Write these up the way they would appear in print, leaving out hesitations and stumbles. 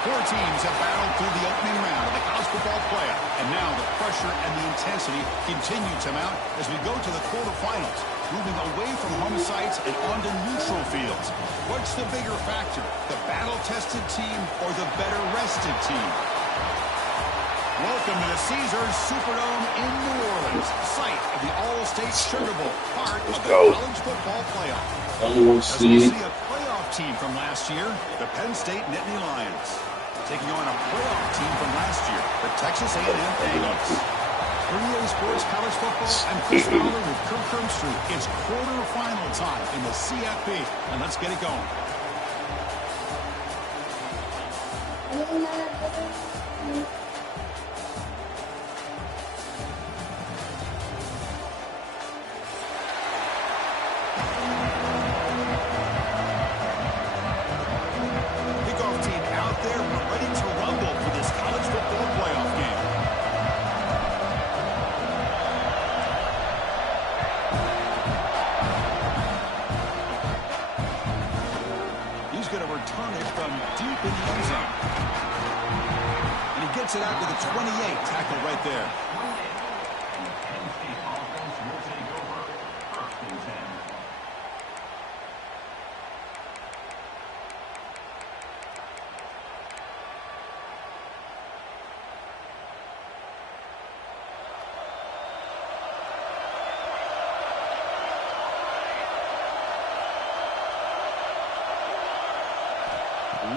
Four teams have battled through the opening round of the college football playoff, and now the pressure and the intensity continue to mount as we go to the quarterfinals, moving away from home sites and onto neutral fields. What's the bigger factor, the battle-tested team or the better-rested team? Welcome to the Caesars Superdome in New Orleans, site of the All-State Sugar Bowl, part of the college football playoff. As we'll see a playoff team from last year, the Penn State Nittany Lions, taking on a playoff team from last year, the Texas A&M Aggies. For EA Sports College Football, I'm Chris Fowler with Kirk Crumbstreet. It's quarterfinal time in the CFP, and let's get it going. It out with a 28 tackle right there.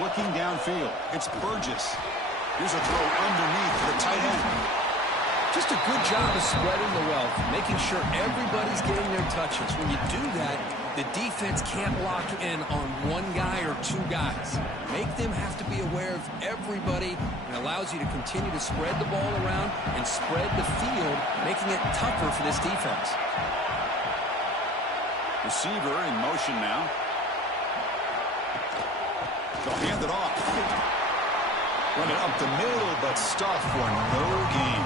Looking downfield, it's Burgess. Here's a throw underneath for the tight end. Just a good job of spreading the wealth, making sure everybody's getting their touches. When you do that, the defense can't lock in on one guy or two guys. Make them have to be aware of everybody, and allows you to continue to spread the ball around and spread the field, making it tougher for this defense. Receiver in motion now. They'll hand it off. Run it up the middle, but stuffed for no gain.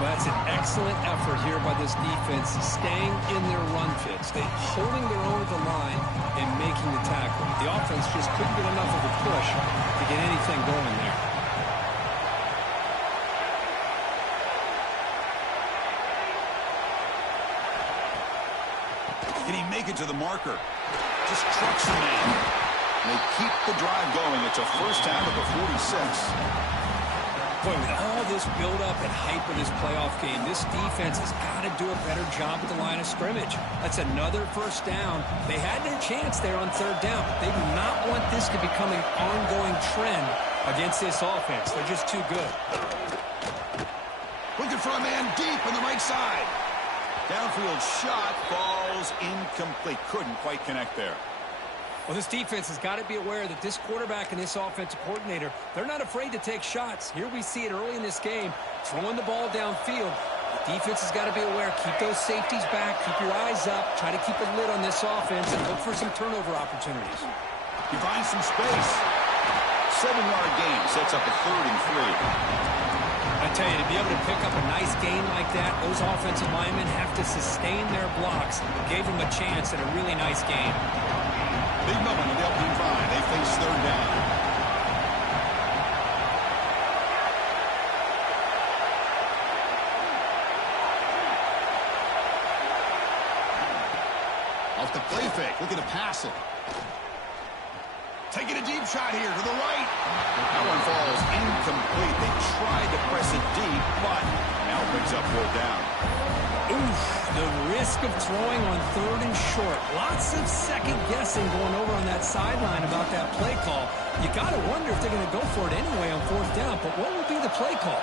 Well, that's an excellent effort here by this defense, staying in their run fits. They're holding their own at the line and making the tackle. The offense just couldn't get enough of a push to get anything going there. Can he make it to the marker? Just trucks the man. They keep the drive going. It's a first down at the 46. Boy, with all this build-up and hype of this playoff game, this defense has got to do a better job at the line of scrimmage. That's another first down. They had their chance there on third down, but they do not want this to become an ongoing trend against this offense. They're just too good. Looking for a man deep on the right side. Downfield shot falls incomplete. Couldn't quite connect there. Well, this defense has got to be aware that this quarterback and this offensive coordinator, they're not afraid to take shots. Here we see it early in this game, throwing the ball downfield. The defense has got to be aware. Keep those safeties back. Keep your eyes up. Try to keep a lid on this offense and look for some turnover opportunities. He finds some space. 7-yard gain sets up a 3rd and 3. I tell you, to be able to pick up a nice gain like that, those offensive linemen have to sustain their blocks. Gave them a chance at a really nice game. Big moment in the opening drive. They face 3rd down. Off the play fake, looking to pass it. Taking a deep shot here to the right. That one falls incomplete. They tried to press it deep, but now brings up 4th down. Oof, the risk of throwing on 3rd and short. Lots of second guessing going over on that sideline about that play call. You got to wonder if they're going to go for it anyway on 4th down, but what will be the play call?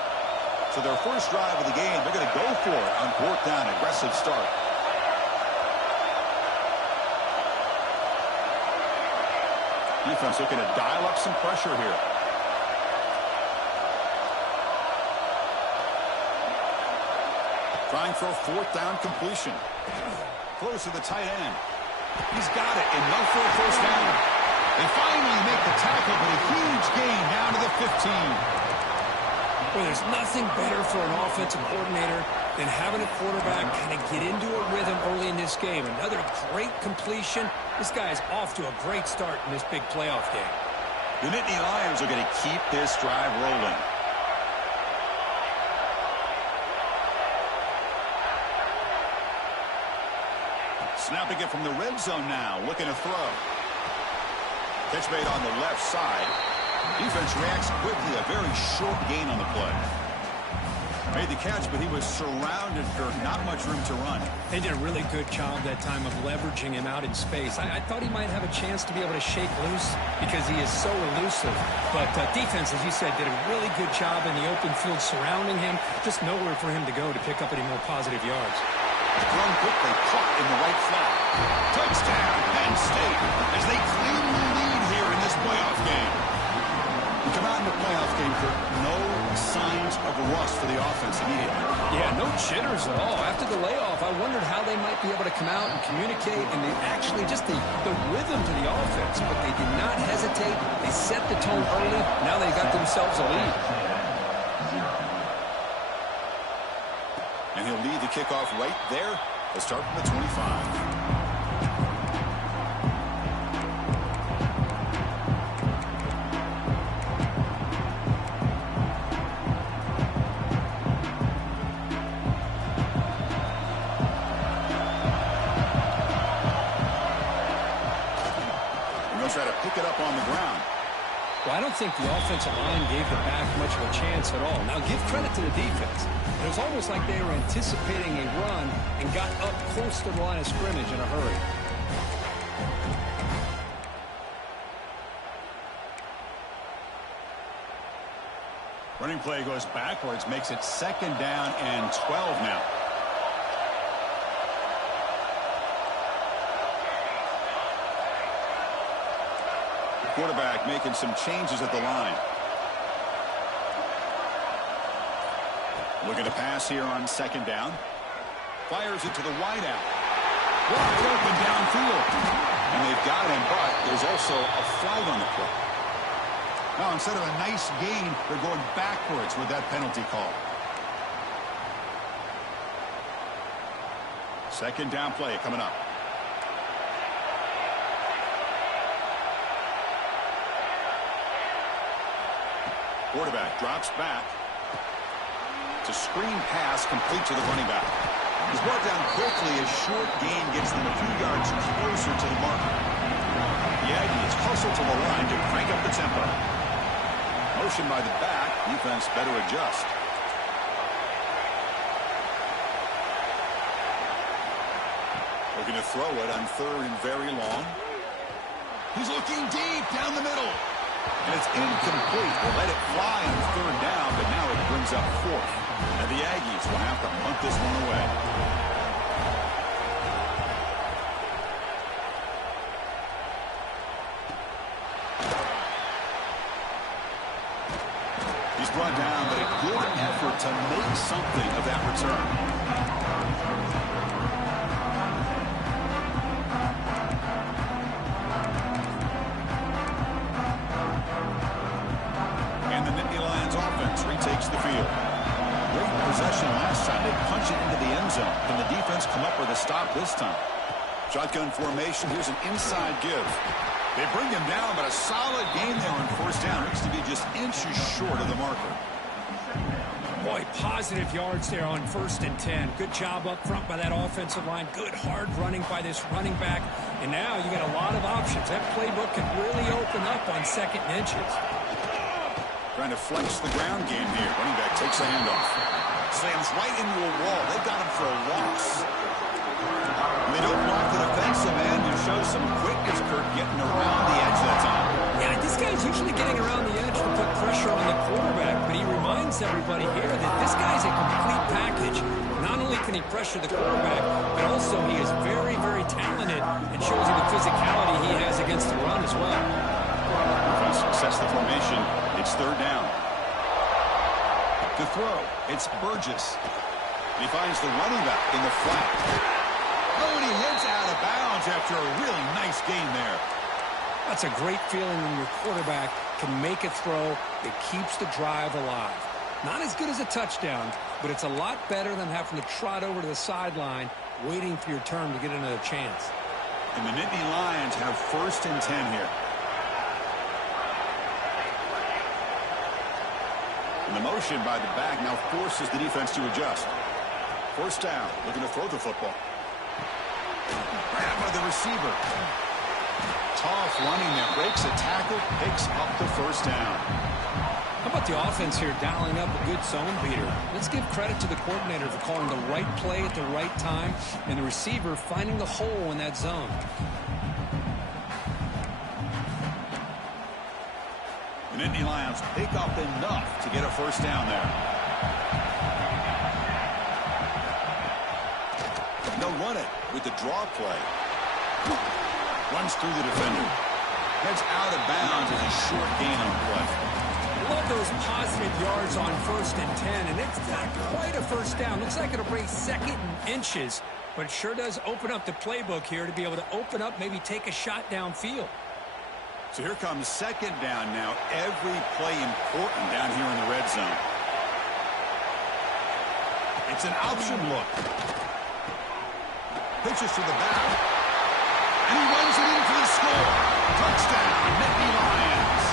So their first drive of the game, they're going to go for it on 4th down. Aggressive start. Defense looking to dial up some pressure here. Trying for a 4th down completion. Close to the tight end. He's got it, enough for a 1st down. They finally make the tackle, but a huge gain down to the 15. Well, there's nothing better for an offensive coordinator than having a quarterback kind of get into a rhythm early in this game. Another great completion. This guy is off to a great start in this big playoff game. The Nittany Lions are going to keep this drive rolling. Snapping it from the red zone now, looking to throw. Catch made on the left side. Defense reacts quickly, a very short gain on the play. Made the catch, but he was surrounded for not much room to run. They did a really good job that time of leveraging him out in space. I thought he might have a chance to be able to shake loose because he is so elusive. But defense, as you said, did a really good job in the open field surrounding him. Just nowhere for him to go to pick up any more positive yards. Thrown quickly, caught in the right flat. Touchdown, Penn State, as they claim the lead here in this playoff game. We come out in the playoff game for no signs of rust for the offense immediately. Yeah, no jitters at all. After the layoff, I wondered how they might be able to come out and communicate, and they actually just the rhythm to the offense, but they did not hesitate. They set the tone early. Now they got themselves a lead. And he'll lead the kickoff right there. They'll start from the 25. Try to pick it up on the ground. Well, I don't think the offensive line gave the back much of a chance at all. Now, give credit to the defense. It was almost like they were anticipating a run and got up close to the line of scrimmage in a hurry. Running play goes backwards, makes it 2nd down and 12 now. Quarterback making some changes at the line. Looking to pass here on 2nd down. Fires it to the wideout. Wide open downfield. And they've got him, but there's also a flag on the play. Now, instead of a nice gain, they're going backwards with that penalty call. 2nd down play coming up. Quarterback drops back to screen pass complete to the running back. He's brought down quickly as short gain gets them a few yards closer to the mark. The Aggies hustle to the line to crank up the tempo. Motion by the back. Defense better adjust. Looking to throw it on 3rd and very long. He's looking deep down the middle. And it's incomplete. They let it fly on 3rd down, but now it brings up 4th. And the Aggies will have to punt this one away. He's brought down, but a good effort to make something of that return. the field. Great possession last time. They punch it into the end zone. Can the defense come up with a stop this time? Shotgun formation. Here's an inside give. They bring him down, but a solid gain there on first down. Looks to be just inches short of the marker. Boy, positive yards there on 1st and 10. Good job up front by that offensive line. Good hard running by this running back. And now you got a lot of options. That playbook can really open up on 2nd and inches. Trying to flex the ground game here. Running back takes a handoff. Slams right into a wall. They got him for a loss. They don't block the defensive end and show some quickness, Kirk, getting around the edge that time. Yeah, this guy's usually getting around the edge to put pressure on the quarterback, but he reminds everybody here that this guy's a complete package. Not only can he pressure the quarterback, but also he is very, very talented and shows you the physicality he has against the run as well. Defense success the formation. It's 3rd down. To throw, it's Burgess. He finds the running back in the flat. Oh, and he heads out of bounds after a really nice gain there. That's a great feeling when your quarterback can make a throw that keeps the drive alive. Not as good as a touchdown, but it's a lot better than having to trot over to the sideline waiting for your turn to get another chance. And the Nittany Lions have 1st and 10 here. And the motion by the back now forces the defense to adjust. 1st down, looking to throw the football. Grab by the receiver. Tough running there. Breaks a tackle, picks up the 1st down. How about the offense here dialing up a good zone beater? Let's give credit to the coordinator for calling the right play at the right time and the receiver finding the hole in that zone. The Nittany Lions pick up enough to get a 1st down there. They'll run it with the draw play. Runs through the defender. Heads out of bounds as a short gain on play. Love those positive yards on 1st and 10, and it's not quite a 1st down. Looks like it'll bring 2nd and inches, but it sure does open up the playbook here to be able to open up, maybe take a shot downfield. So here comes 2nd down now. Every play important down here in the red zone. It's an option look. Pitches to the back. And he runs it in for the score. Touchdown, Nittany Lions.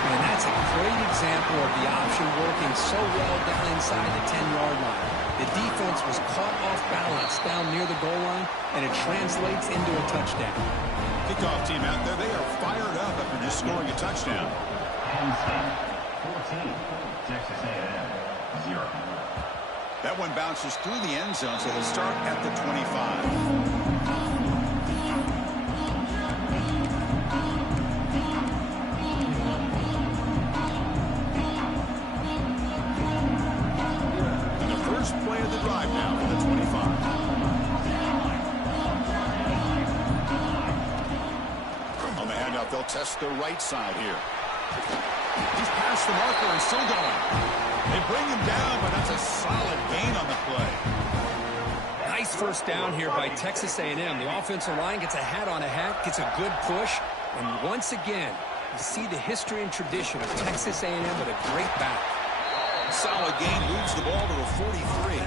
And that's a great example of the option working so well down inside the 10-yard line. The defense was caught off balance down near the goal line, and it translates into a touchdown. Kickoff team out there, they are fired up after just scoring a touchdown. 14, Texas A&M, 0. That one bounces through the end zone, so they'll start at the 25. And the first play of the drive now for the 25. On the handoff, they'll test the right side here. He's past the marker and still going. They bring him down, but that's a solid gain on the play. Nice 1st down here by Texas A&M. The offensive line gets a hat on a hat, gets a good push, and once again, you see the history and tradition of Texas A&M with a great back. Solid gain, moves the ball to the 43.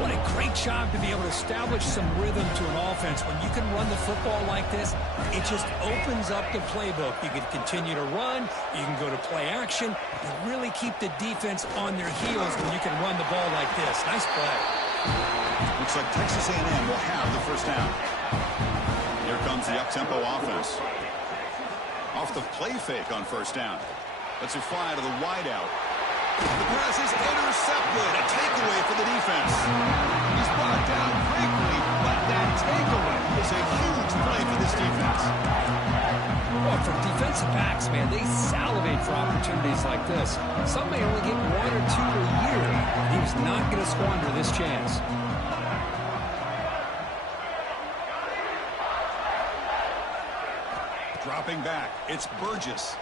What a great job to be able to establish some rhythm to an offense. When you can run the football like this, it just opens up the playbook. You can continue to run, you can go to play action, and really keep the defense on their heels when you can run the ball like this. Nice play. Looks like Texas A&M will have the 1st down. Here comes the up-tempo offense. Off the play fake on 1st down. Let's it fly to the wideout. The pass is intercepted. A takeaway for the defense. He's brought down quickly, but that takeaway is a huge play for this defense. Well, for defensive backs, man, they salivate for opportunities like this. Some may only get 1 or 2 a year. He was not going to squander this chance. Dropping back, it's Burgess.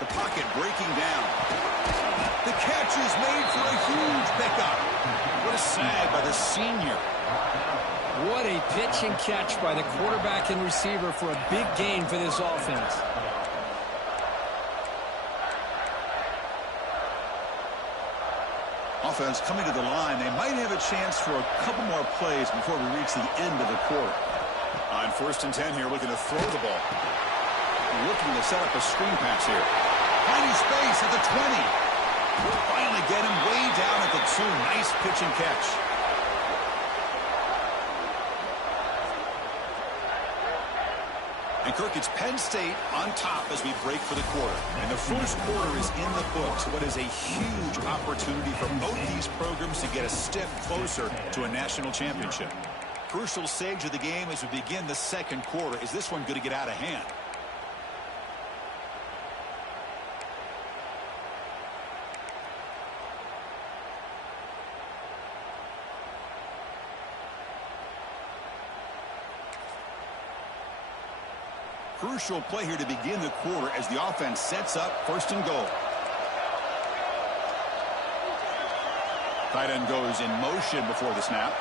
The pocket breaking down. The catch is made for a huge pickup. What a save by the senior. What a pitch and catch by the quarterback and receiver for a big gain for this offense. Offense coming to the line. They might have a chance for a couple more plays before we reach the end of the quarter. On 1st and 10 here, looking to throw the ball. Looking to set up a screen pass here. Finding space at the 20. Finally get him way down at the 2. Nice pitch and catch. And Kirk, it's Penn State on top as we break for the quarter. And the first quarter is in the books. What is a huge opportunity for both these programs to get a step closer to a national championship. Crucial stage of the game as we begin the second quarter. Is this one going to get out of hand? Crucial play here to begin the quarter as the offense sets up 1st and goal. Tight end goes in motion before the snap.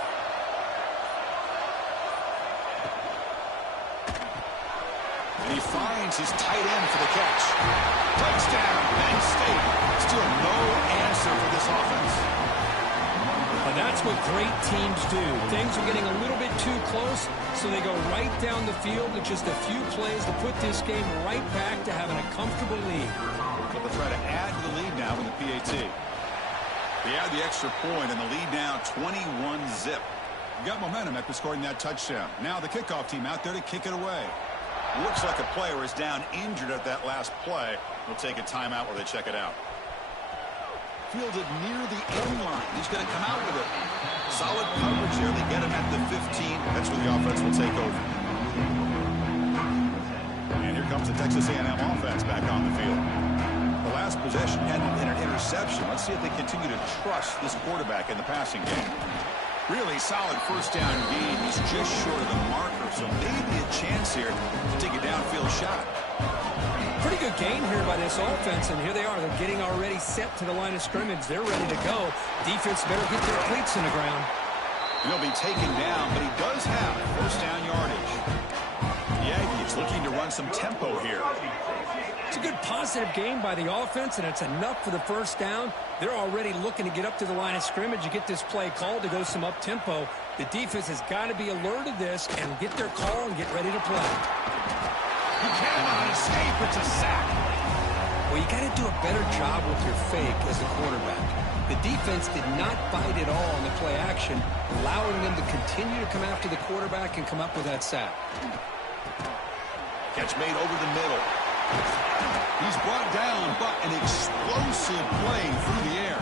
And he finds his tight end for the catch. Touchdown, Penn State. Still no answer for this offense. Well, that's what great teams do. Things are getting a little bit too close, so they go right down the field with just a few plays to put this game right back to having a comfortable lead. But they'll try to add to the lead now in the PAT. They add the extra point, and the lead now 21-zip. Got momentum after scoring that touchdown. Now the kickoff team out there to kick it away. Looks like a player is down injured at that last play. We'll take a timeout while they check it out. Fielded near the end line. He's going to come out with it. Solid coverage here. They get him at the 15. That's where the offense will take over. And here comes the Texas A&M offense back on the field. The last possession ended in an interception. Let's see if they continue to trust this quarterback in the passing game. Really solid 1st down gain. He's just short of the marker, so maybe a chance here to take a downfield shot. Pretty good gain here by this offense, and here they are. They're getting already set to the line of scrimmage. They're ready to go. Defense better get their cleats in the ground. He'll be taken down, but he does have 1st down yardage. The Aggies looking to run some tempo here. It's a good positive game by the offense, and it's enough for the 1st down. They're already looking to get up to the line of scrimmage and get this play called to go some up-tempo. The defense has got to be alert of this and get their call and get ready to play. He cannot escape. It's a sack. Well, you got to do a better job with your fake as a quarterback. The defense did not bite at all on the play action, allowing them to continue to come after the quarterback and come up with that sack. Catch made over the middle. He's brought down, but an explosive play through the air.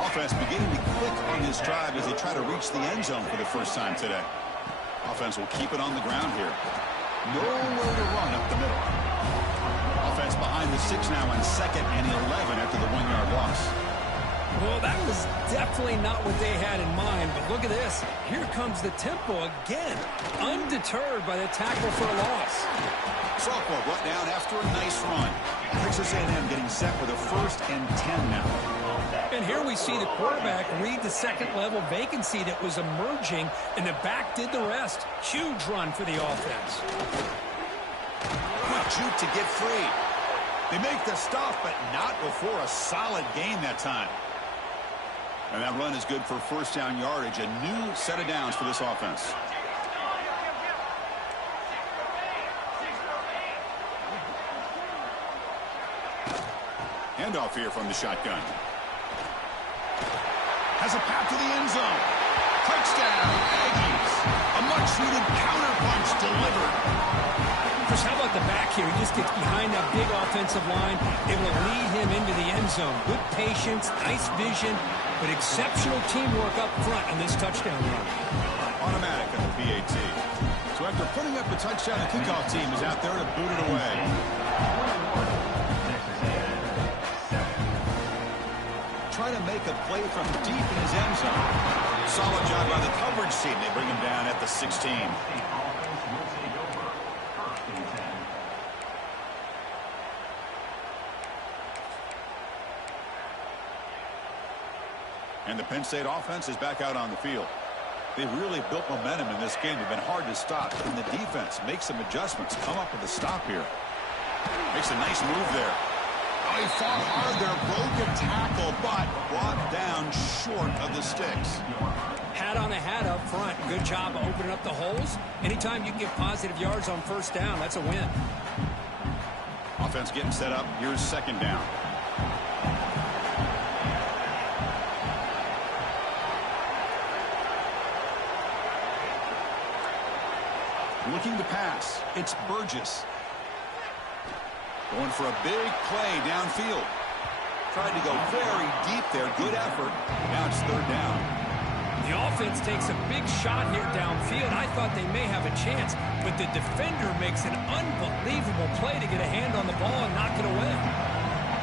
Offense beginning to click on this drive as they try to reach the end zone for the first time today. Offense will keep it on the ground here. Nowhere to run up the middle. Offense behind the 6 now on 2nd and 11 after the 1-yard loss. Well, that was definitely not what they had in mind, but look at this. Here comes the tempo again, undeterred by the tackle for a loss. Sophomore brought down after a nice run. Texas A&M getting set with a 1st and 10 now. And here we see the quarterback read the 2nd level vacancy that was emerging, and the back did the rest. Huge run for the offense. Quick juke to get free. They make the stop, but not before a solid gain that time. And that run is good for 1st down yardage. A new set of downs for this offense. Handoff here from the shotgun. Has a path to the end zone. Touchdown, Aggies. A much-needed counterpunch delivered. Chris, how about the back here? He just gets behind that big offensive line, able to lead him into the end zone. Good patience, nice vision, but exceptional teamwork up front on this touchdown run. Automatic on the PAT. So after putting up a touchdown, the kickoff team is out there to boot it away. Try to make a play from deep in his end zone. Solid job by the coverage team. They bring him down at the 16. And the Penn State offense is back out on the field. They've really built momentum in this game. They've been hard to stop. And the defense makes some adjustments. Come up with a stop here. Makes a nice move there. Oh, he fought hard there. Broke a tackle, but brought down short of the sticks. Hat on a hat up front. Good job of opening up the holes. Anytime you can get positive yards on first down, that's a win. Offense getting set up. Here's second down. Looking to pass. It's Burgess. Going for a big play downfield. Tried to go very deep there. Good effort. Now it's third down. The offense takes a big shot here downfield. I thought they may have a chance, but the defender makes an unbelievable play to get a hand on the ball and knock it away.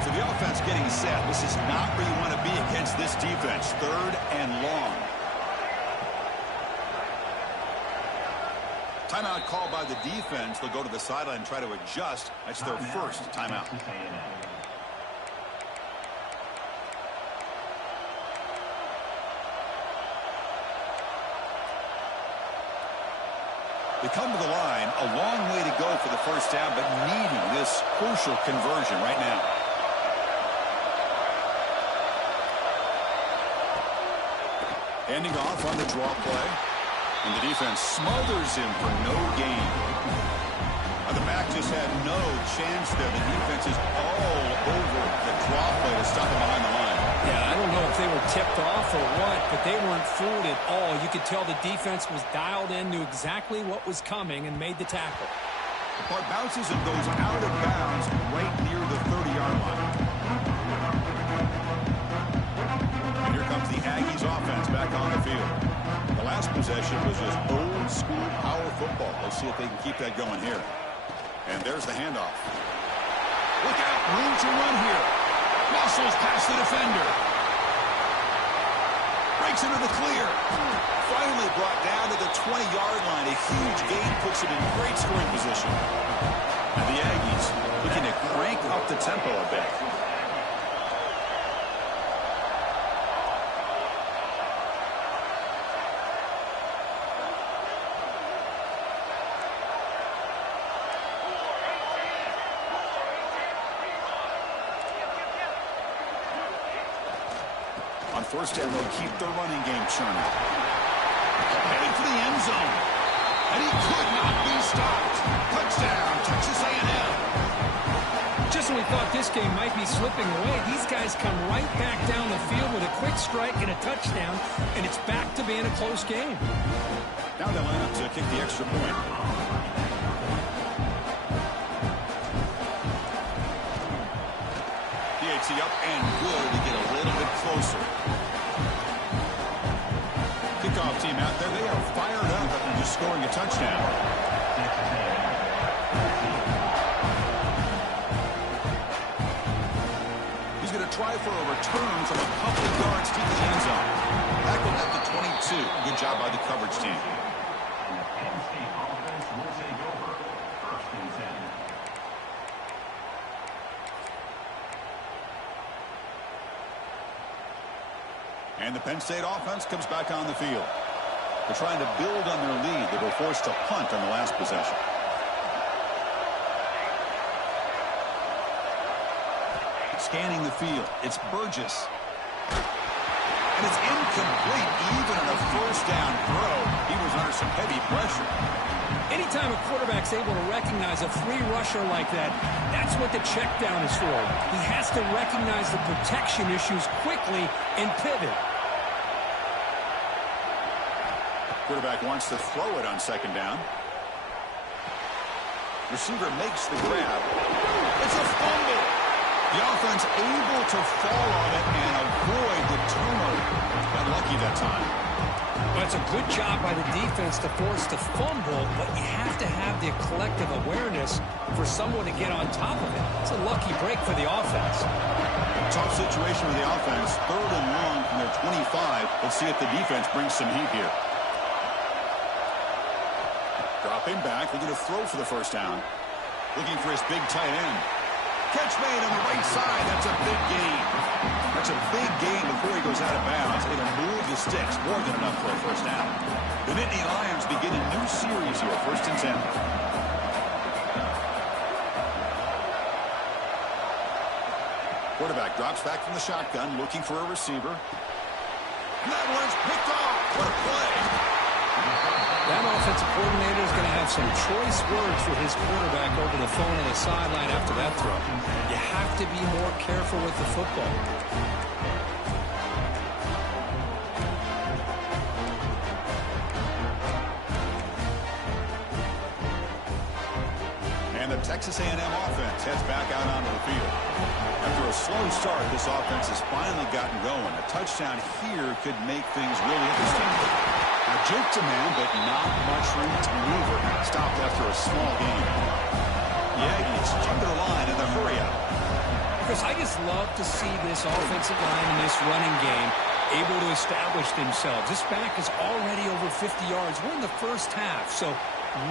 So the offense getting set. This is not where you want to be against this defense. Third and long. Timeout called by the defense. They'll go to the sideline and try to adjust. That's their first timeout. They come to the line, a long way to go for the first down, but needing this crucial conversion right now. Handing off on the draw play. And the defense smothers him for no gain. The back just had no chance there. The defense is all over the draw play to stop him behind the line. Yeah, I don't know if they were tipped off or what, but they weren't fooled at all. You could tell the defense was dialed in, knew exactly what was coming, and made the tackle. The puck bounces and goes out of bounds right near the 30-yard line. And here comes the Aggies offense back on the field. The last possession was just old-school power football. Let's see if they can keep that going here. And there's the handoff. Look out, room to run here. Muscles past the defender. Breaks into the clear. Finally brought down to the 20-yard line. A huge gain puts him in great scoring position. And the Aggies looking to crank up the tempo a bit. On first down, they'll keep their running game churning. Heading for the end zone. And he could not be stopped. Touchdown, Texas A&M. Just when we thought this game might be slipping away, these guys come right back down the field with a quick strike and a touchdown, and it's back to being a close game. Now they line up to kick the extra point. PAT up and good to get a little bit closer. Kickoff team out there, they are fired up after just scoring a touchdown. He's going to try for a return from a couple of yards deep in the end zone. Tackled at the 22. Good job by the coverage team. And the Penn State offense comes back on the field. They're trying to build on their lead. They were forced to punt on the last possession. Scanning the field. It's Burgess. And it's incomplete. Even on a first down throw, he was under some heavy pressure. Anytime a quarterback's able to recognize a free rusher like that, that's what the check down is for. He has to recognize the protection issues quickly and pivot. Quarterback wants to throw it on second down. Receiver makes the grab. It's a fumble. The offense able to fall on it and avoid the turnover. Got lucky that time. Well, it's a good job by the defense to force the fumble, but you have to have the collective awareness for someone to get on top of it. It's a lucky break for the offense. Tough situation with the offense. Third and long from their 25. Let's see if the defense brings some heat here. Dropping back, looking to throw for the first down. Looking for his big tight end. Catch made on the right side. That's a big gain. That's a big gain before he goes out of bounds. It'll move the sticks. More than enough for a first down. The Nittany Lions begin a new series here. First and 10. Quarterback drops back from the shotgun, looking for a receiver. That one's picked off. What a play. That offensive coordinator is going to have some choice words for his quarterback over the phone on the sideline after that throw. You have to be more careful with the football. And the Texas A&M offense heads back out onto the field. After a slow start, this offense has finally gotten going. A touchdown here could make things really interesting. A juke to man, but not much room to maneuver. Stopped after a small gain. Yeah, he's under the line in the hurry up. Chris, I just love to see this offensive line and this running game able to establish themselves. This back is already over 50 yards. We're in the first half, so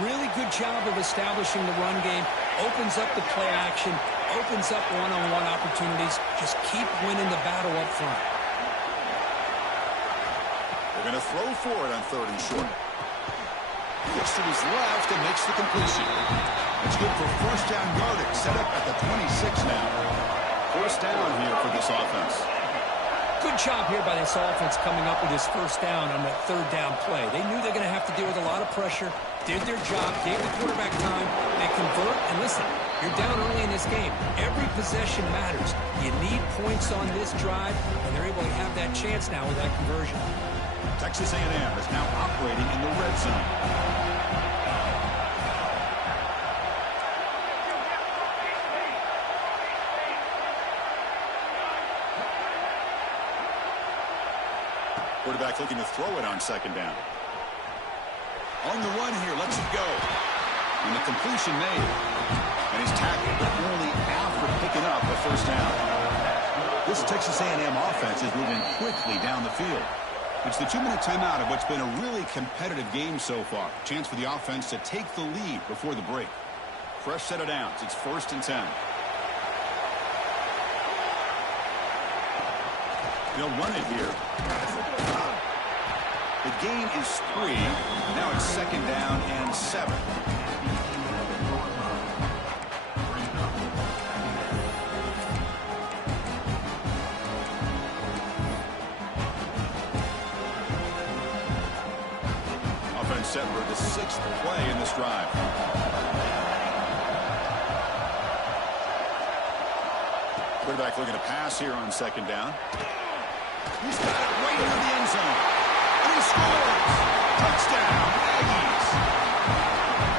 really good job of establishing the run game. Opens up the play action, opens up one-on-one opportunities. Just keep winning the battle up front. They're going to throw for it on 3rd and short. Looks to his left and makes the completion. It's good for first down yardage. Set up at the 26 now. First down here for this offense. Good job here by this offense coming up with this first down on that 3rd down play. They knew they're going to have to deal with a lot of pressure, did their job, gave the quarterback time, they convert, and listen, you're down early in this game. Every possession matters. You need points on this drive, and they're able to have that chance now with that conversion. Texas A&M is now operating in the red zone. Quarterback looking to throw it on 2nd down. On the run here, lets it go. And the completion made. And he's tackled, but only after picking up the first down. This Texas A&M offense is moving quickly down the field. It's the 2-minute timeout of what's been a really competitive game so far. Chance for the offense to take the lead before the break. Fresh set of downs. It's 1st and 10. They'll run it here. The gain is 3. Now it's 2nd down and 7. Offense set for the 6th play in this drive. Quarterback looking to pass here on 2nd down. He's got it right near the end zone. And he scores! Touchdown, Aggies!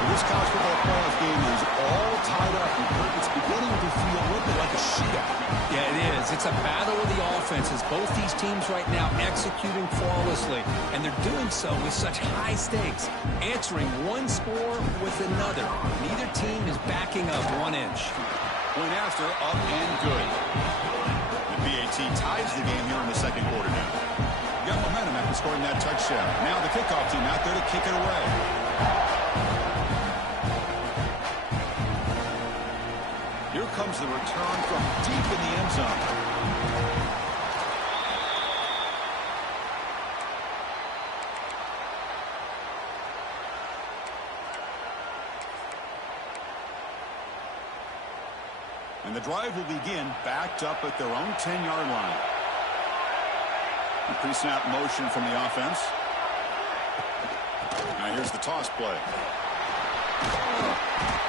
This college football playoff game is all tied up. It's beginning to feel a little bit like a shootout. Yeah, it is. It's a battle of the offenses. Both these teams right now executing flawlessly, and they're doing so with such high stakes, answering one score with another. Neither team is backing up 1 inch. Point after, up and good. The BAT ties the game here in the 2nd quarter now. Got momentum after scoring that touchdown. Now the kickoff team out there to kick it away. Here comes the return from deep in the end zone. And the drive will begin backed up at their own 10-yard line. The pre-snap motion from the offense. Now here's the toss play.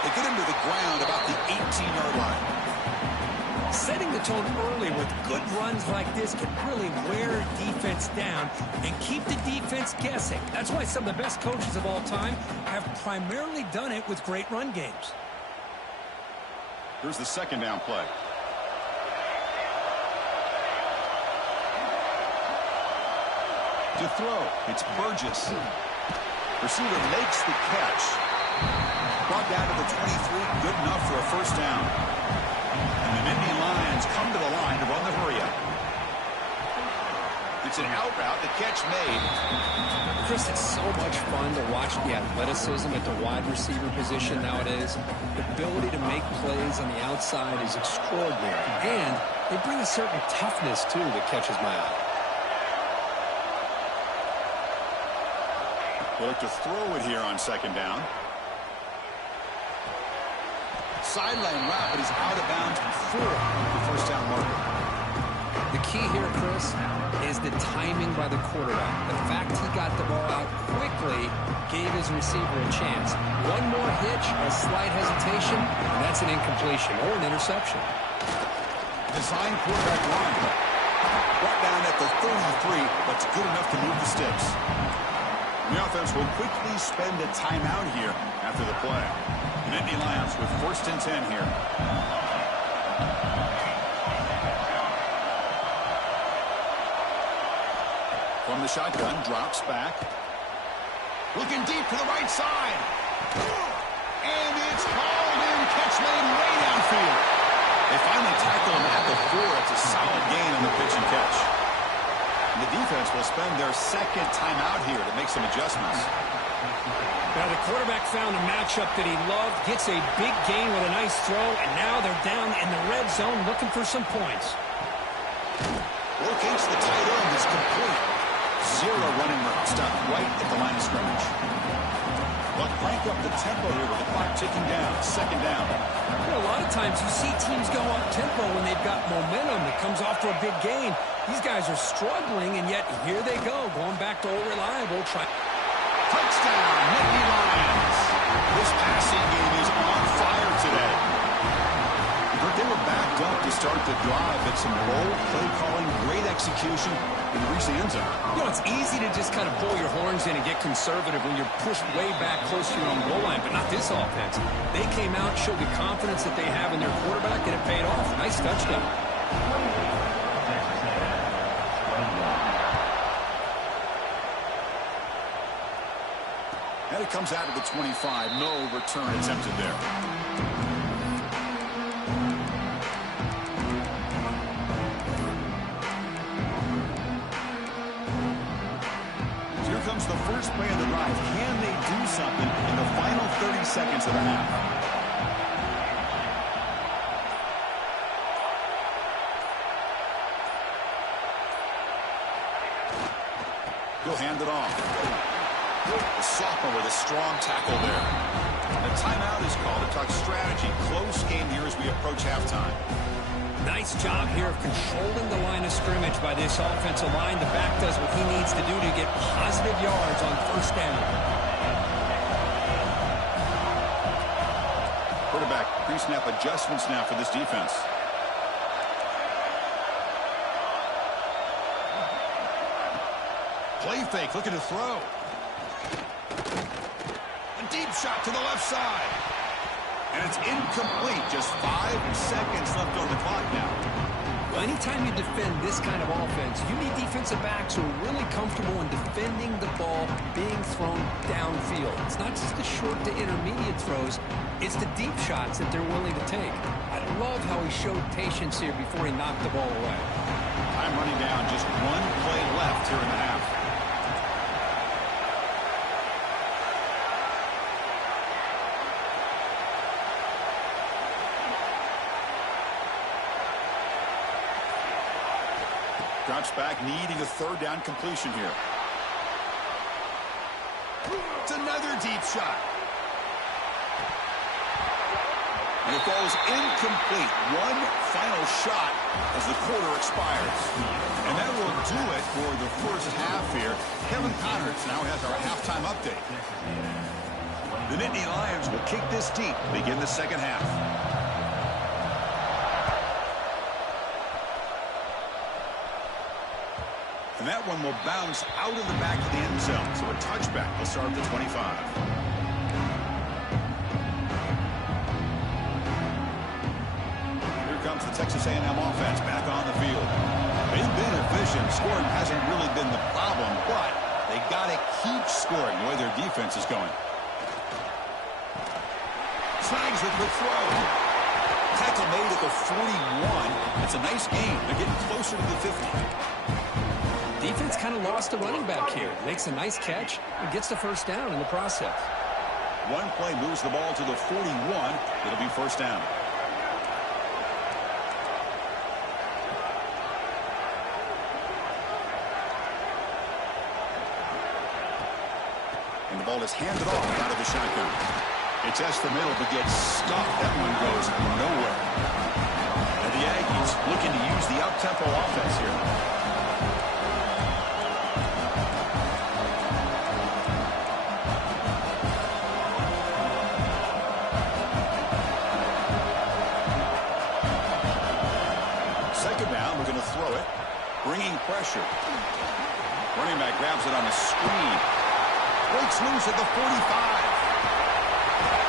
They get him to the ground about the 18-yard line. Setting the tone early with good runs like this can really wear defense down and keep the defense guessing. That's why some of the best coaches of all time have primarily done it with great run games. Here's the 2nd down play. To throw, it's Burgess. Receiver makes the catch. Brought down to the 23, good enough for a first down. And the Nittany Lions come to the line to run the hurry-up. It's an out route, the catch made. Chris, it's so much fun to watch the athleticism at the wide receiver position nowadays. The ability to make plays on the outside is extraordinary. And they bring a certain toughness, too, that catches my eye. They look to throw it here on 2nd down. Sideline route, but he's out of bounds before the first down marker. The key here, Chris, is the timing by the quarterback. The fact he got the ball out quickly gave his receiver a chance. One more hitch, a slight hesitation, and that's an incompletion or an interception. Design quarterback run. Brought down at the 33, but it's good enough to move the sticks. The offense will quickly spend a timeout here after the play. The Nittany Lions with 1st and 10 here. From the shotgun, drops back. Looking deep to the right side. And it's hauled in. Catch made way downfield. They finally tackle him at the 4. It's a solid gain on the pitch and catch. And the defense will spend their 2nd timeout here to make some adjustments. Now the quarterback found a matchup that he loved, gets a big gain with a nice throw, and now they're down in the red zone looking for some points. Locates the tight end is complete. 0 running stop right at the line of scrimmage. But crank up the tempo here with the clock ticking down. 2nd down. You know, a lot of times you see teams go up tempo when they've got momentum. It comes off for a big gain. These guys are struggling, and yet here they go, going back to old reliable. Touchdown, Nittany Lions. This passing game is on fire today. But they were backed up to start the drive. It's some bold play calling, great execution, and reach the end zone. You know, it's easy to just kind of pull your horns in and get conservative when you're pushed way back close to your own goal line, but not this offense. They came out, showed the confidence that they have in their quarterback, and it paid off. Nice touchdown. And it comes out of the 25. No return attempted there. Here comes the first play of the drive. Can they do something in the final 30 seconds of the half? He'll hand it off. The sophomore with a strong tackle there. The timeout is called to talk strategy. Close game here as we approach halftime. Nice job here of controlling the line of scrimmage by this offensive line. The back does what he needs to do to get positive yards on 1st down. Quarterback pre-snap adjustments now for this defense. Play fake, looking to throw. A deep shot to the left side. And it's incomplete. Just 5 seconds left on the clock now. Well, anytime you defend this kind of offense, you need defensive backs who are really comfortable in defending the ball being thrown downfield. It's not just the short to intermediate throws. It's the deep shots that they're willing to take. I love how he showed patience here before he knocked the ball away. Time running down. Just 1 play left here in the half. Drops back, needing a 3rd down completion here. It's another deep shot. And it goes incomplete. One final shot as the quarter expires. And that will do it for the first half here. Kevin Connerts now has our halftime update. The Nittany Lions will kick this deep to begin the 2nd half. And that one will bounce out of the back of the end zone. So a touchback will start at the 25. Here comes the Texas A&M offense back on the field. They've been efficient. Scoring hasn't really been the problem, but they got to keep scoring the way their defense is going. Snags it with throw. Tackle made at the 41. It's a nice game. They're getting closer to the 50. Defense kind of lost the running back here. Makes a nice catch and gets the 1st down in the process. One play moves the ball to the 41. It'll be 1st down. And the ball is handed off out of the shotgun. It's S the middle, but gets stuck. That one goes nowhere. And the Aggies looking to use the up-tempo offense here. pressure. Running back grabs it on a screen. Breaks loose at the 45.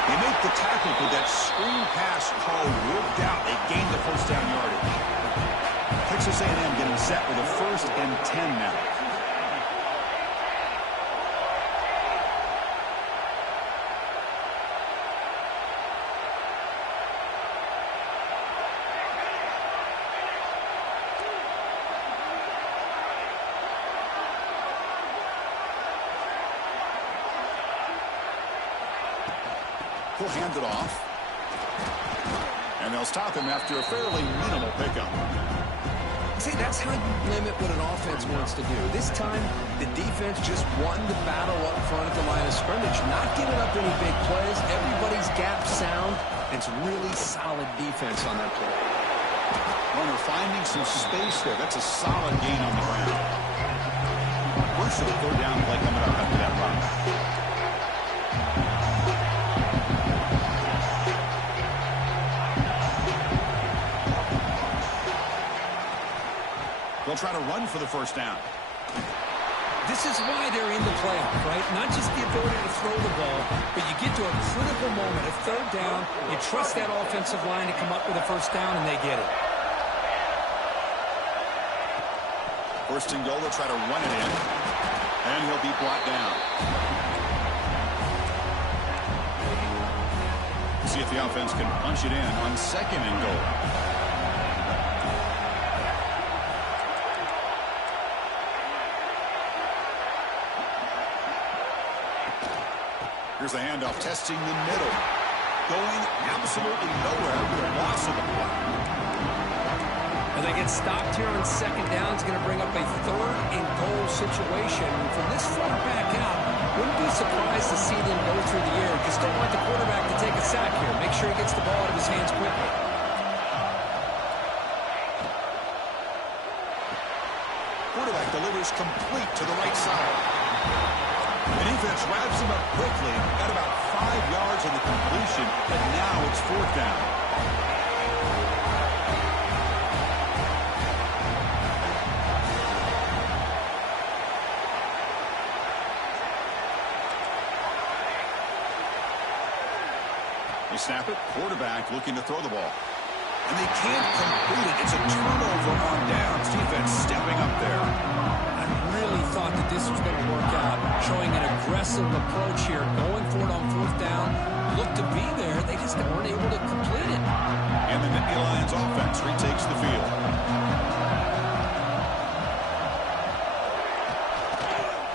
They make the tackle, but that screen pass call worked out. They gained the first down yardage. Texas A&M getting set with a 1st and 10 now. He'll hand it off. And they'll stop him after a fairly minimal pickup. See, that's how you limit what an offense wants to do. This time, the defense just won the battle up front at the line of scrimmage, not giving up any big plays. Everybody's gap sound. It's really solid defense on that play. Runner finding some space there. That's a solid gain on the ground. First, the 3rd down play coming up after that run. They'll try to run for the 1st down. This is why they're in the playoff, right? Not just the ability to throw the ball, but you get to a critical moment, a 3rd down. You trust that offensive line to come up with a 1st down, and they get it. 1st and goal, they'll try to run it in. And he'll be brought down. See if the offense can punch it in on 2nd and goal. Here's the handoff, testing the middle. Going absolutely nowhere with a loss of the play. And they get stopped here on 2nd down. It's going to bring up a 3rd and goal situation. From this far back out, wouldn't be surprised to see them go through the air. Just don't want the quarterback to take a sack here. Make sure he gets the ball out of his hands quickly. Quarterback delivers complete to the right side. The defense wraps him up quickly. Got about 5 yards in the completion, and now it's 4th down. They snap it. Quarterback looking to throw the ball. And they can't complete it. It's a turnover on downs. Defense stepping up there. I really thought that this was going to work out, showing an aggressive approach here, going for it on 4th down. Looked to be there. They just weren't able to complete it. And the Nittany Lions offense retakes the field.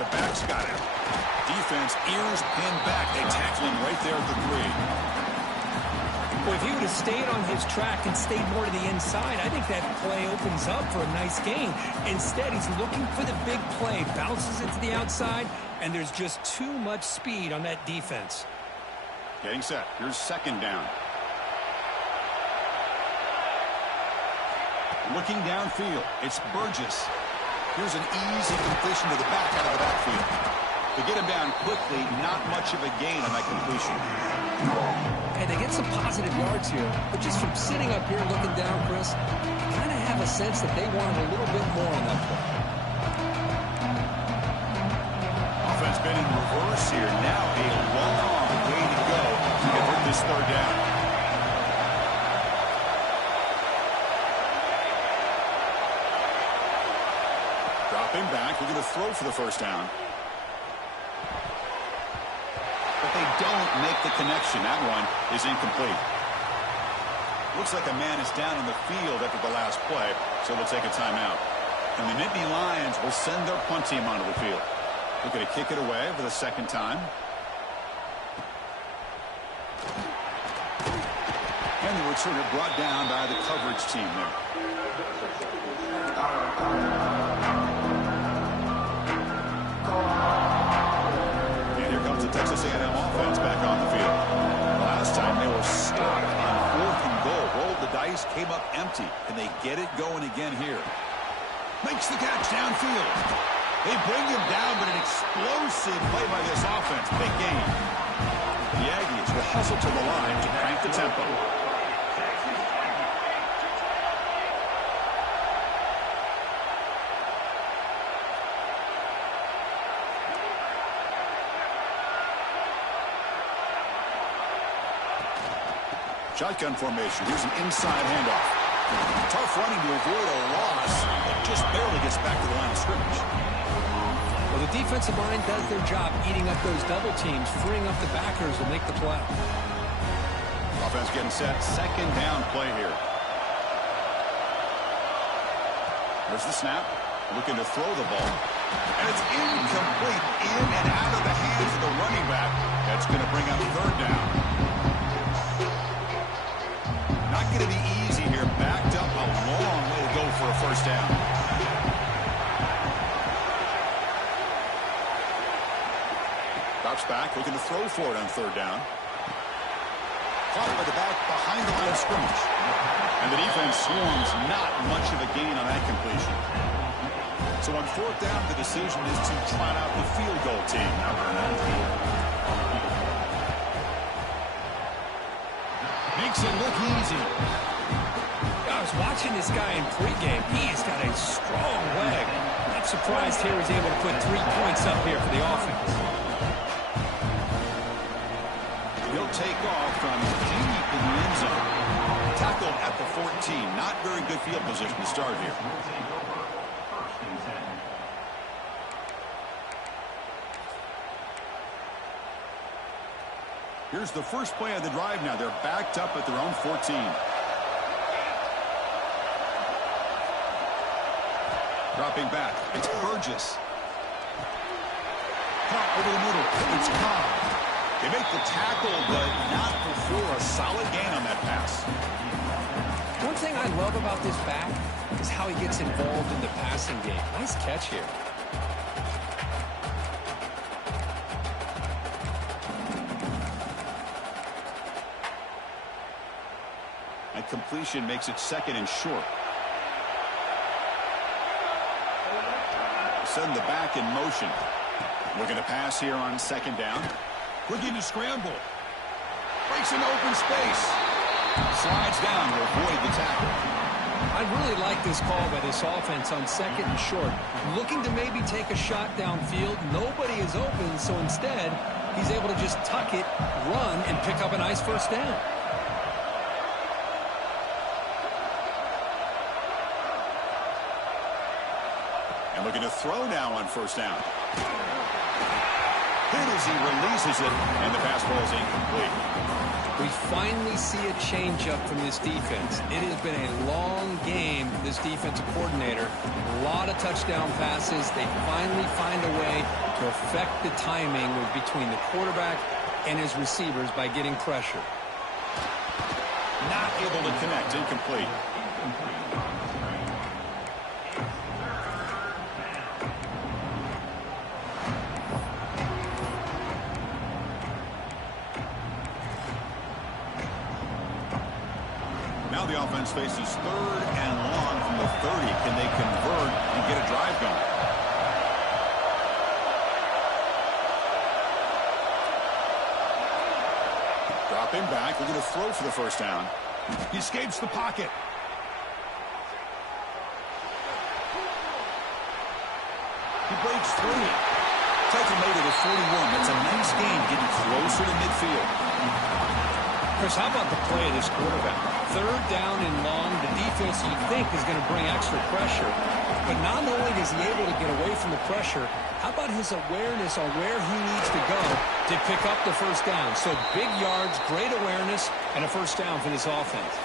The back's got it. Defense ears pinned back. They tackle him right there at the 3. Well, if he would have stayed on his track and stayed more to the inside, I think that play opens up for a nice gain. Instead, he's looking for the big play, bounces it to the outside, and there's just too much speed on that defense. Getting set. Here's 2nd down. Looking downfield. It's Burgess. Here's an easy completion to the back out of the backfield. To get him down quickly, not much of a gain on that completion. Hey, they get some positive yards here, but just from sitting up here looking down, Chris, you kind of have a sense that they wanted a little bit more on that play. Offense been in reverse here. Now a long way to go to convert this 3rd down. Dropping back, looking to throw for the 1st down. But they don't make the connection. That one is incomplete. Looks like a man is down on the field after the last play, so they'll take a timeout. And the Nittany Lions will send their punt team onto the field. Looking to kick it away for the 2nd time. And the returner brought down by the coverage team there. The Texas A&M offense back on the field. Last time they were stopped on 4th and goal. Rolled the dice, came up empty. Can they get it going again here? Makes the catch downfield. They bring him down, but an explosive play by this offense. Big game. The Aggies will hustle to the line to crank the tempo. Shotgun formation. Here's an inside handoff. Tough running to avoid a loss, but just barely gets back to the line of scrimmage. Well, the defensive line does their job eating up those double teams, freeing up the backers to make the play. Offense getting set. Second down play here. There's the snap. Looking to throw the ball. And it's incomplete. In and out of the hands of the running back. That's going to bring up third down. Not going to be easy here. Backed up a long way to go for a first down. Drops back. Looking to throw for it on third down. Caught by the back behind the line of scrimmage. And the defense swarms. Not much of a gain on that completion. So on fourth down, the decision is to trot out the field goal team. Makes it look easy. I was watching this guy in pregame. He's got a strong leg. Not surprised here he's able to put 3 points up here for the offense. He'll take off from deep in the end zone. Tackled at the 14. Not very good field position to start here. Here's the first play of the drive now. They're backed up at their own 14. Dropping back. It's Burgess. Caught over the middle. It's Cobb. They make the tackle, but not before a solid gain on that pass. One thing I love about this back is how he gets involved in the passing game. Nice catch here. And completion makes it second and short. Send the back in motion. Looking to pass here on second down. Looking to scramble. Breaks into open space. Slides down to avoid the tackle. I really like this call by this offense on second and short. Looking to maybe take a shot downfield. Nobody is open, so instead, he's able to just tuck it, run, and pick up a nice first down. And looking to throw now on first down. Hit as he releases it, and the pass ball is incomplete. We finally see a change-up from this defense. It has been a long game, this defensive coordinator. A lot of touchdown passes. They finally find a way to affect the timing between the quarterback and his receivers by getting pressure. Not able to connect. Incomplete. Now the offense faces third and long from the 30. Can they convert and get a drive going? Dropping back, looking to throw for the first down. He escapes the pocket. He breaks through. Tackle made it at 41. That's a nice gain, getting closer to midfield. Chris, how about the play of this quarterback? Third down and long, the defense you think is going to bring extra pressure. But not only is he able to get away from the pressure, how about his awareness on where he needs to go to pick up the first down? So big yards, great awareness, and a first down for this offense.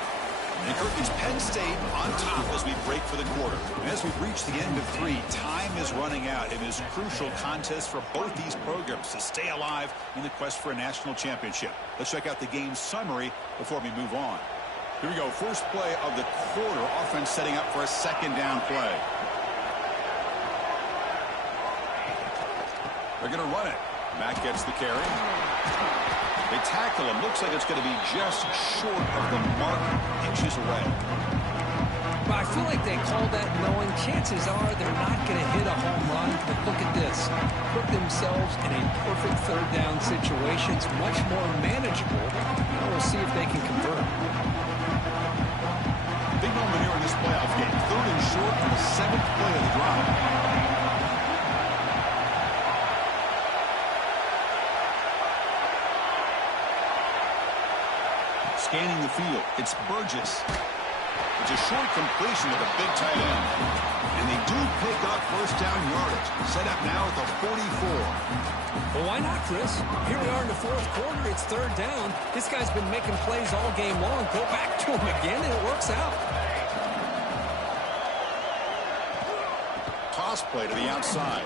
And Kirk, it's Penn State on top as we break for the quarter. And as we reach the end of 3, time is running out in this crucial contest for both these programs to stay alive in the quest for a national championship. Let's check out the game summary before we move on. Here we go. First play of the quarter. Offense setting up for a second down play. They're going to run it. Mack gets the carry. They tackle him. Looks like it's going to be just short of the mark, inches away. But I feel like they called that knowing chances are they're not going to hit a home run. But look at this. Put themselves in a perfect third down situation. It's much more manageable. We'll see if they can convert. Big moment here in this playoff game. Third and short on the 7th play of the drive. scanning the field. It's Burgess. It's a short completion to the big tight end. And they do pick up first down yardage. Set up now at the 44. Well, why not, Chris? Here we are in the fourth quarter. It's third down. This guy's been making plays all game long. Go back to him again, and it works out. Toss play to the outside.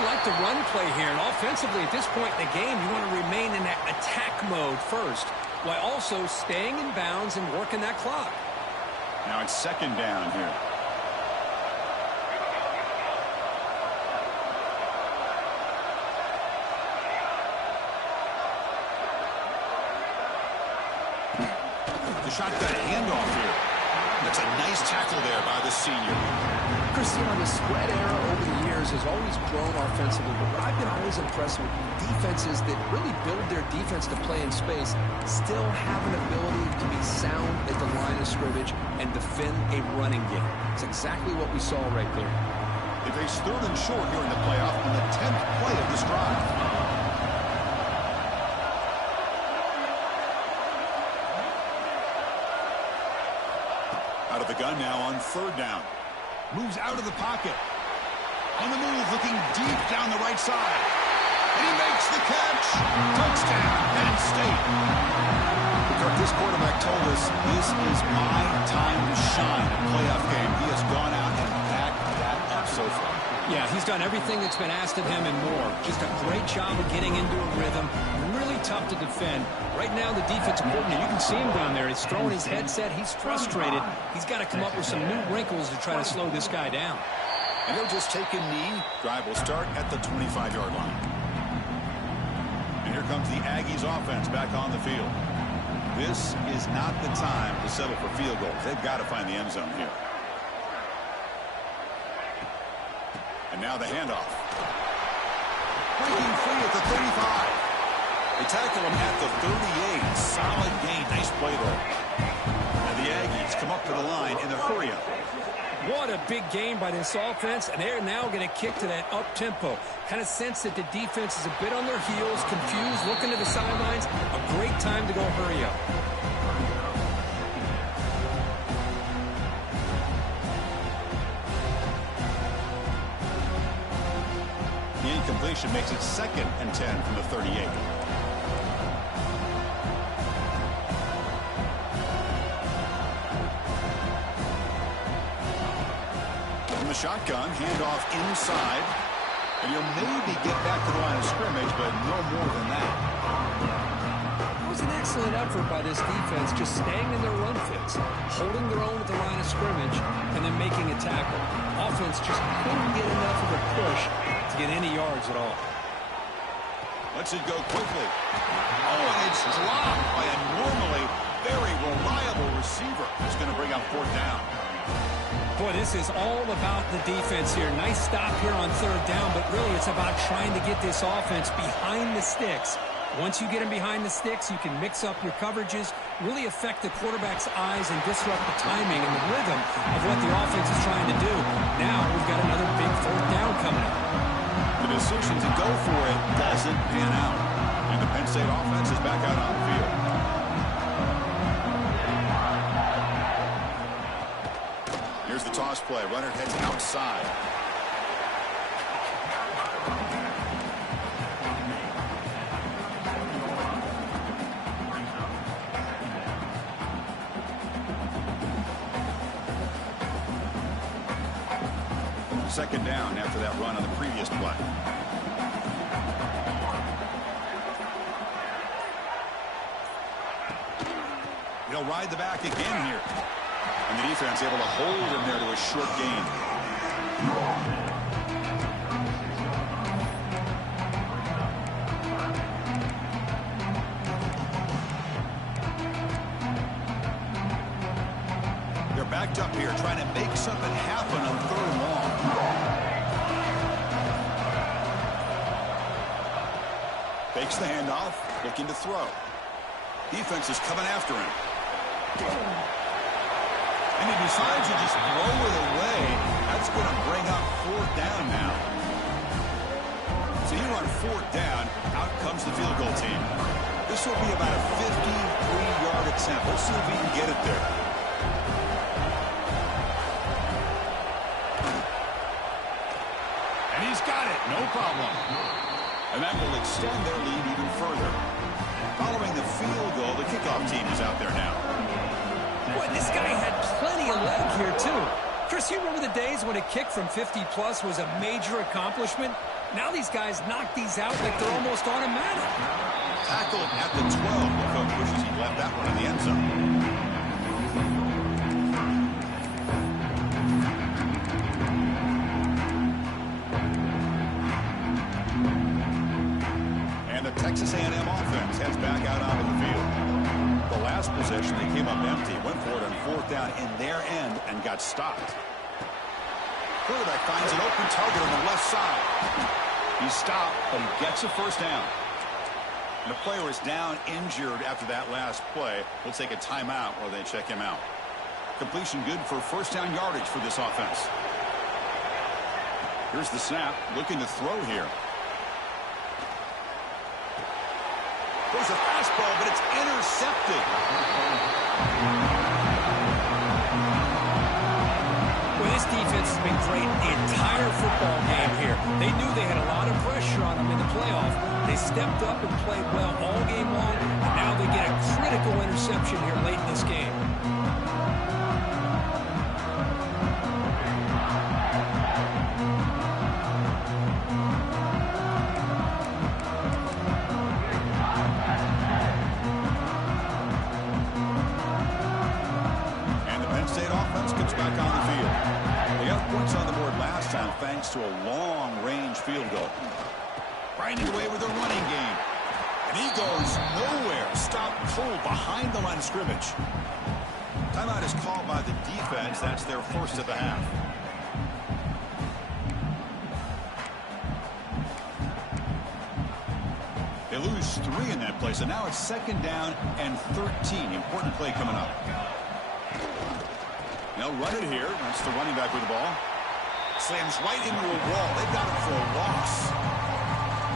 I like the run play here. And offensively, at this point in the game, you want to remain in that attack mode first, while also staying in bounds and working that clock. Now it's second down here. The shotgun handoff here. That's a nice tackle there by the senior. Chris, the spread era over the years has always grown offensively, but what I've been always impressed with defenses that really build their defense to play in space still have an ability to be sound at the line of scrimmage and defend a running game. It's exactly what we saw right there. They face third and short here in the playoff on the 10th play of this drive. Out of the gun now on third down. Moves out of the pocket. On the move, looking deep down the right side. And he makes the catch. Touchdown, Penn State. This quarterback told us this is my time to shine in a playoff game. He has gone out and backed that up so far. Yeah, he's done everything that's been asked of him and more. Just a great job of getting into a rhythm. Really tough to defend. Right now, the defensive coordinator, you can see him down there. He's throwing his headset. He's frustrated. He's got to come up with some new wrinkles to try to slow this guy down. And he'll just take a knee. Drive will start at the 25-yard line. And here comes the Aggies offense back on the field. This is not the time to settle for field goals. They've got to find the end zone here. And now the handoff. Breaking free at the 35. They tackle him at the 38. Solid gain. Nice play there. And the Aggies come up to the line in the hurry-up. What a big game by this offense, and they're now going to kick to that up-tempo. Kind of sense that the defense is a bit on their heels, confused, looking to the sidelines. A great time to go hurry up. The incompletion makes it 2nd and 10 from the 38. The shotgun, handoff inside, and you'll maybe get back to the line of scrimmage, but no more than that. It was an excellent effort by this defense, just staying in their run fits, holding their own at the line of scrimmage, and then making a tackle. Offense just couldn't get enough of a push to get any yards at all. Lets it go quickly. Oh, and it's dropped by a normally very reliable receiver. It's going to bring up fourth down. Boy, this is all about the defense here. Nice stop here on third down, but really it's about trying to get this offense behind the sticks. Once you get them behind the sticks, you can mix up your coverages, really affect the quarterback's eyes and disrupt the timing and the rhythm of what the offense is trying to do. Now we've got another big fourth down coming up. The decision to go for it doesn't pan out. And the Penn State offense is back out on the field. Here's the toss play. Runner heads outside. Second down after that run on the previous play. He'll ride the back again here. And the defense able to hold him there to a short gain. They're backed up here trying to make something happen on third and long. Fakes the handoff, looking to throw. Defense is coming after him. And he decides to just throw it away. That's going to bring up fourth down now. So here on fourth down, out comes the field goal team. This will be about a 53-yard attempt. Let's see if he can get it there. And he's got it. No problem. And that will extend their lead even further. Following the field goal, the kickoff team is out there now. Boy, this guy had plenty of leg here, too. Chris, you remember the days when a kick from 50-plus was a major accomplishment? Now these guys knock these out like they're almost automatic. Tackled at the 12. The coach wishes he left that one in the end zone. And the Texas A&M offense heads back out onto the field. The last possession, they came up empty, went for it on fourth down in their end and got stopped. Quarterback finds an open target on the left side. He's stopped, but he gets a first down. And the player is down injured after that last play. We'll take a timeout while they check him out. Completion good for first down yardage for this offense. Here's the snap, looking to throw here. There's a fastball, but it's intercepted. Well, this defense has been great the entire football game here. They knew they had a lot of pressure on them in the playoff. They stepped up and played well all game long, and now they get a critical interception here late in this game. Thanks to a long-range field goal. Grinding away with a running game. And he goes nowhere. Stopped cold behind the line of scrimmage. Timeout is called by the defense. That's their first of the half. They lose 3 in that play, so now it's second down and 13. Important play coming up. They'll run it here. That's the running back with the ball. Slams right into a wall. They've got it for a loss.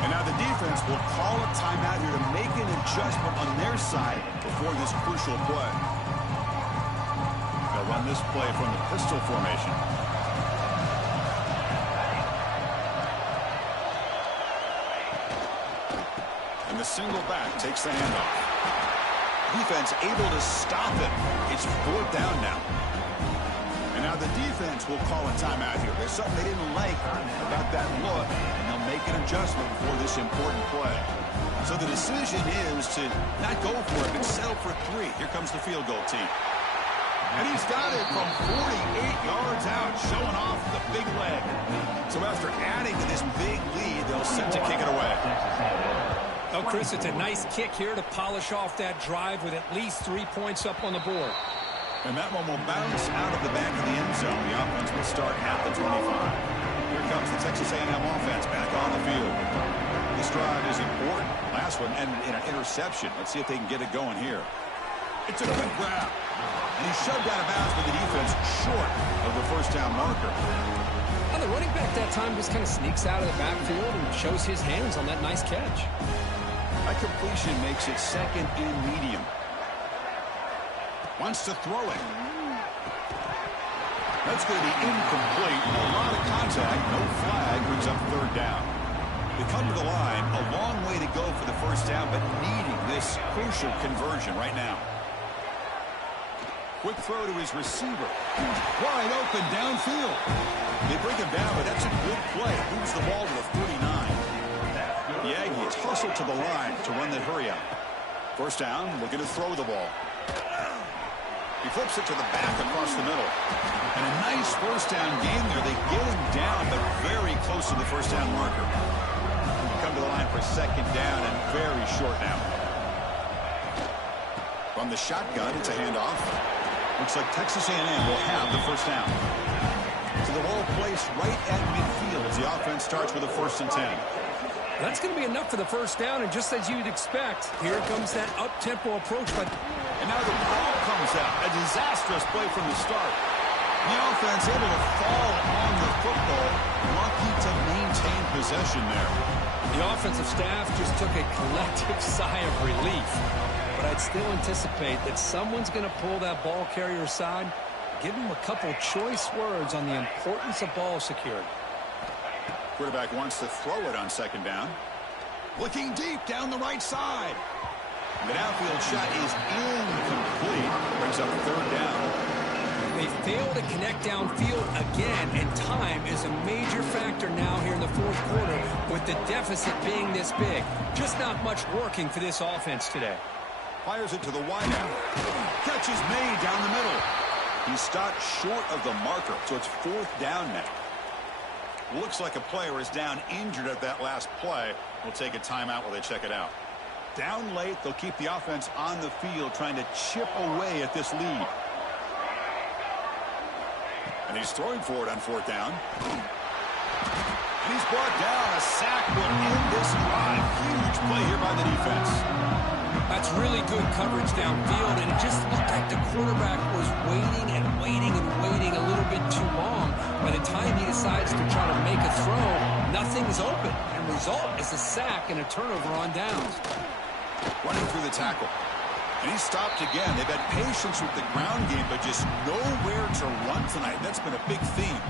And now the defense will call a timeout here to make an adjustment on their side before this crucial play. They'll run this play from the pistol formation. And the single back takes the handoff. Defense able to stop it. It's fourth down now. Now the defense will call a timeout here. There's something they didn't like about that look, and they'll make an adjustment before this important play. So the decision is to not go for it, but settle for 3. Here comes the field goal team. And he's got it from 48 yards out, showing off the big leg. So after adding to this big lead, they'll set to kick it away. Oh, Chris, it's a nice kick here to polish off that drive with at least 3 points up on the board. And that one will bounce out of the back of the end zone. The offense will start at the 25. Here comes the Texas A&M offense back on the field. This drive is important. Last one and an interception. Let's see if they can get it going here. It's a good grab. And he's shoved out of bounds by the defense short of the first down marker. Well, the running back that time just kind of sneaks out of the backfield and shows his hands on that nice catch. That completion makes it second and medium. Wants to throw it. That's going to be incomplete. A lot of contact. No flag. Brings up third down. They come to the line. A long way to go for the first down, but needing this crucial conversion right now. Quick throw to his receiver. Wide open downfield. They bring him down, but that's a good play. Moves the ball to the 39. The Aggies hustle to the line to run the hurry out. First down. Looking to throw the ball. He flips it to the back across the middle. And a nice first down game there. They get him down, but very close to the first down marker. Come to the line for second down and very short now. From the shotgun, it's a handoff. Looks like Texas A&M will have the first down. So the ball placed right at midfield as the offense starts with a 1st and 10. That's going to be enough for the first down, and just as you'd expect, here comes that up-tempo approach. And now the ball comes out. A disastrous play from the start. The offense able to fall on the football. Lucky to maintain possession there. The offensive staff just took a collective sigh of relief. But I'd still anticipate that someone's going to pull that ball carrier aside, give him a couple choice words on the importance of ball security. Quarterback wants to throw it on second down. Looking deep down the right side. The downfield shot is incomplete. Brings up third down. They fail to connect downfield again, and time is a major factor now here in the fourth quarter with the deficit being this big. Just not much working for this offense today. Fires it to the wideout. Catch is made down the middle. He stopped short of the marker, so it's fourth down now. Looks like a player is down injured at that last play. We'll take a timeout while they check it out. Down late, they'll keep the offense on the field trying to chip away at this lead. And he's throwing for it on fourth down. And he's brought down. A sack will end this drive. Huge play here by the defense. That's really good coverage downfield, and it just looked like the quarterback was waiting and waiting and waiting a little bit too long. By the time he decides to try to make a throw, nothing's open. And the result is a sack and a turnover on downs. Running through the tackle. And he stopped again. They've had patience with the ground game, but just nowhere to run tonight. That's been a big theme.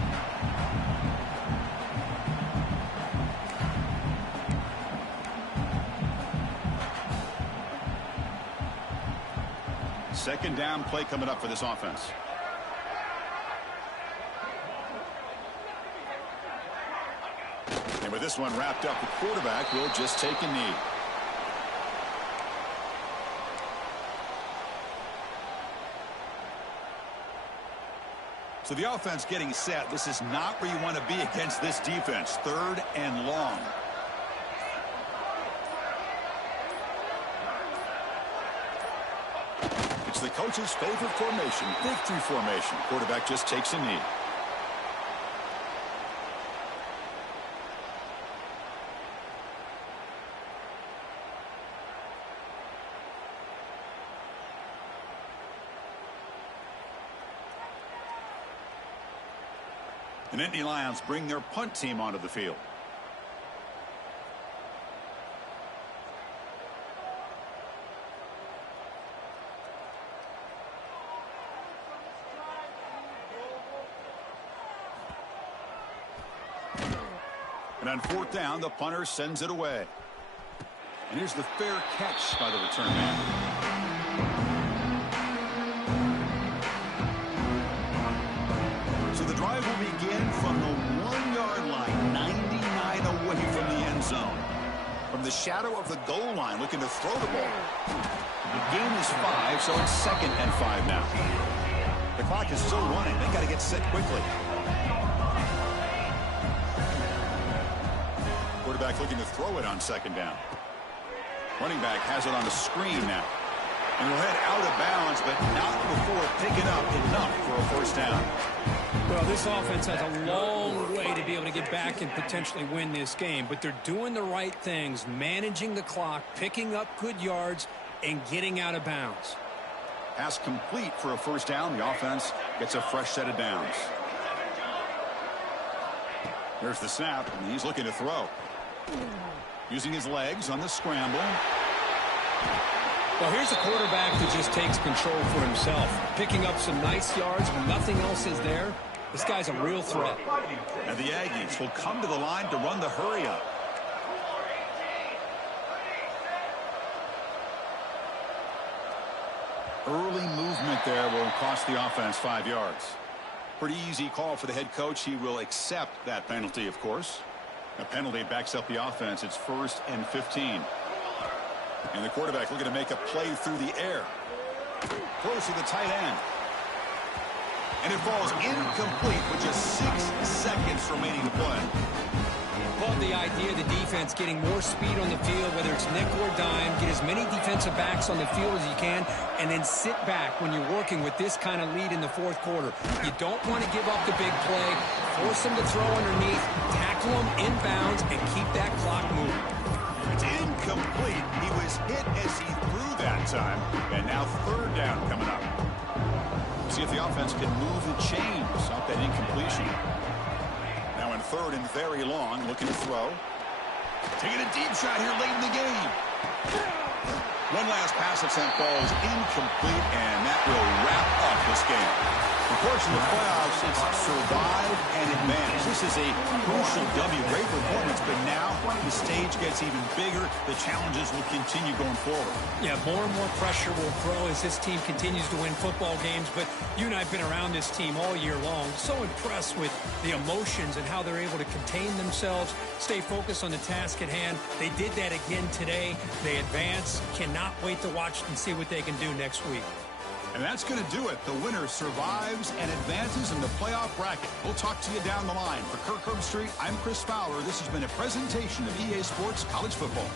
Second down play coming up for this offense. And with this one wrapped up, the quarterback will just take a knee. So the offense getting set. This is not where you want to be against this defense. Third and long. It's the coach's favorite formation, victory formation. Quarterback just takes a knee. The Nittany Lions bring their punt team onto the field. And on fourth down, the punter sends it away. And here's the fair catch by the return man. Will begin from the 1-yard line, 99 away from the end zone. From the shadow of the goal line, looking to throw the ball. The game is 5, so it's second and 5 now. The clock is still running. They got to get set quickly. Quarterback looking to throw it on second down. Running back has it on the screen now. And he'll head out of bounds, but not before picking up enough for a first down. Well, this offense has a long way to be able to get back and potentially win this game, but they're doing the right things, managing the clock, picking up good yards, and getting out of bounds. Pass complete for a first down. The offense gets a fresh set of downs. There's the snap, and he's looking to throw. Using his legs on the scramble. Well, here's a quarterback that just takes control for himself, picking up some nice yards when nothing else is there. This guy's a real threat. And the Aggies will come to the line to run the hurry-up. Early movement there will cost the offense 5 yards. Pretty easy call for the head coach. He will accept that penalty, of course. A penalty backs up the offense. It's 1st and 15. And the quarterback looking to make a play through the air. Throws to the tight end. And it falls incomplete with just 6 seconds remaining to play. Love the idea of the defense getting more speed on the field, whether it's nickel or dime, get as many defensive backs on the field as you can, and then sit back when you're working with this kind of lead in the fourth quarter. You don't want to give up the big play, force them to throw underneath, tackle them inbounds, and keep that clock moving. It's incomplete. He was hit as he threw that time. And now third down coming up. See if the offense can move the chains off that incompletion. Now in third and very long, looking to throw. Taking a deep shot here late in the game. One last pass attempt falls incomplete, and that will wrap up this game. Of course, in the playoffs, it's survive and advance. This is a crucial W. Great performance, but now the stage gets even bigger. The challenges will continue going forward. Yeah, more and more pressure will grow as this team continues to win football games. But you and I have been around this team all year long. So impressed with the emotions and how they're able to contain themselves, stay focused on the task at hand. They did that again today. They advance. Cannot wait to watch and see what they can do next week. And that's going to do it. The winner survives and advances in the playoff bracket. We'll talk to you down the line. For Kirk Herbstreit, I'm Chris Fowler. This has been a presentation of EA Sports College Football.